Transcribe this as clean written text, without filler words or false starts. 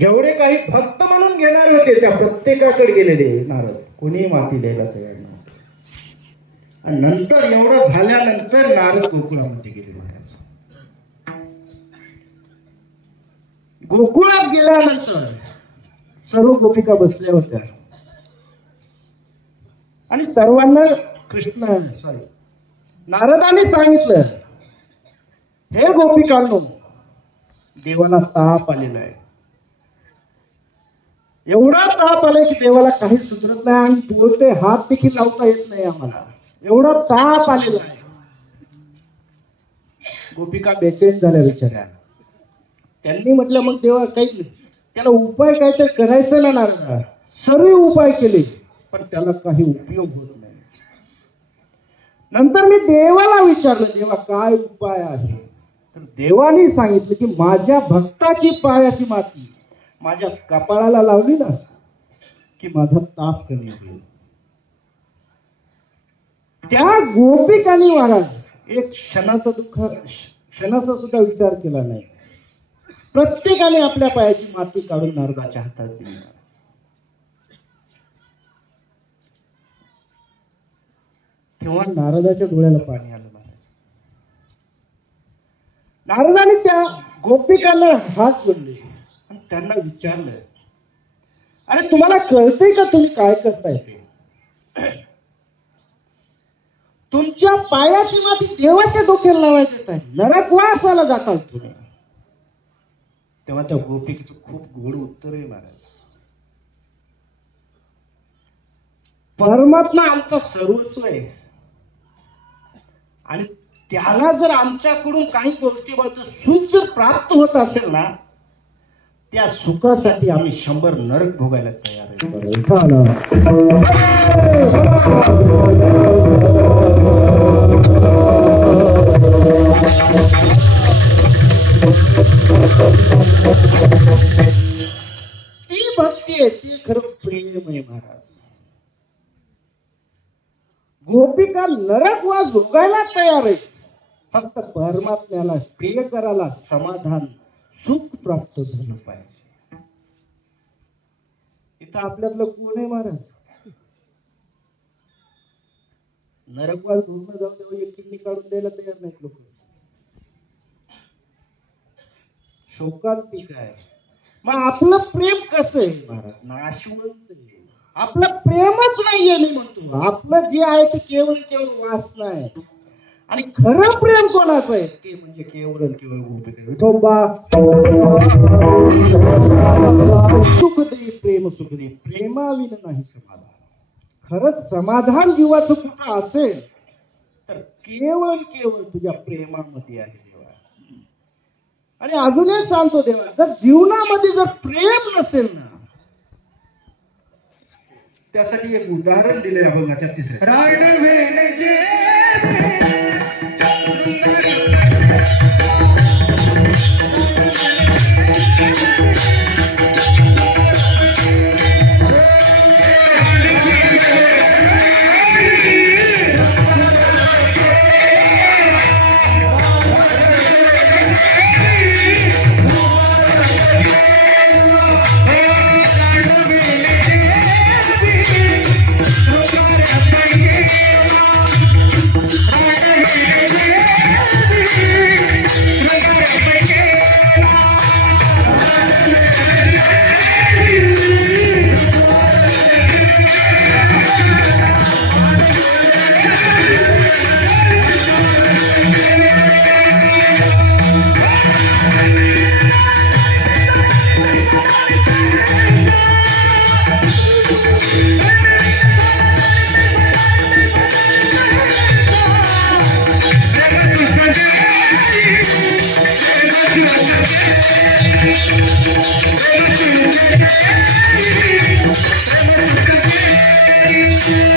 जेवढे काही भक्त म्हणून घेणारे होते त्या प्रत्येकाकडे गेलेले नारद, कोणी माती द्यायला तयार नव्हते. आणि नंतर एवढं झाल्यानंतर नारद गोकुळामध्ये गेले. गोकुळात गेल्यानंतर सर्व गोपिका बसल्या होत्या आणि सर्वांना नारदाने सांगितलं, हे गोपिकांनो, देवाला ताप आलेला आहे. एवढा ताप आलाय की देवाला काही सुधरत नाही आणि बोलते हात देखील लावता येत नाही आम्हाला, एवढा ताप आलेला आहे. गोपिका बेचैन झाल्या विचारा. त्यांनी म्हटलं, मग देवा काही त्याला उपाय काहीतरी करायचं ना नारदा. सर्व उपाय केले पण त्याला काही उपयोग होत नाही. नंतर मी देवाला विचारलं, देवा काय उपाय आहे? तर देवाने सांगितलं की माझ्या भक्ताची पायाची माती माझ्या कपाळाला लावली ना की माझा ताप कमी होईल. त्या गोपिकांनी महाराज एक क्षणाचा सुद्धा विचार केला नाही. प्रत्येकाने आपल्या पायाची माती काढून नारदाच्या हातात दिली. तेव्हा नारदाच्या डोळ्याला पाणी आलं. नारदाने त्या गोपिकांना हात जोडले आणि त्यांना विचारलं, अरे तुम्हाला कळतंय का तुम्ही काय करताय ते? तुमच्या पायाची माती देवाच्या डोक्याला लावायला देताय, नरकवासाला जाताल तुम्ही. तेव्हा त्या गोपिकेचं खूप गोड उत्तर आहे महाराज. परमात्मा आमचा सर्वस्व आहे आणि त्याला जर आमच्याकडून काही गोष्टीबद्दल सुख जर प्राप्त होत असेल ना, त्या सुखासाठी आम्ही 100 नरक भोगायला तयार आहे. ती भक्ती आहे, ती खरं प्रेम आहे महाराज. गोपिका नरकवास भोगायला तयार आहे, फक्त परमात्म्याला प्रिय करायला, समाधान सुख प्राप्त झालं पाहिजे. इथं आपल्यातलं कोण आहे महाराज? नरकवास भोगणं जाऊन तेव्हा एक किडनी काढून द्यायला तयार नाहीत लोक. शोकांतिक आहे. मग आपलं प्रेम कसं आहे महाराज? नाशवंत आहे. आपलं प्रेमच नाहीये. मी म्हणतो आपलं जे आहे ते केवळ वासना आहे. आणि खरं प्रेम कोणाचं आहे ते म्हणजे केवळ विठोबा. सुख दे प्रेम सुख दे, प्रेमाविन नाही समाधान. खरंच समाधान जीवाचं कुठं असेल तर केवळ तुझ्या प्रेमामध्ये आहे देवा. आणि अजूनही सांगतो देवा, जर जीवनामध्ये जर प्रेम नसेल ना, त्यासाठी एक उदाहरण दिले अभंगाच्या 3. Thank you.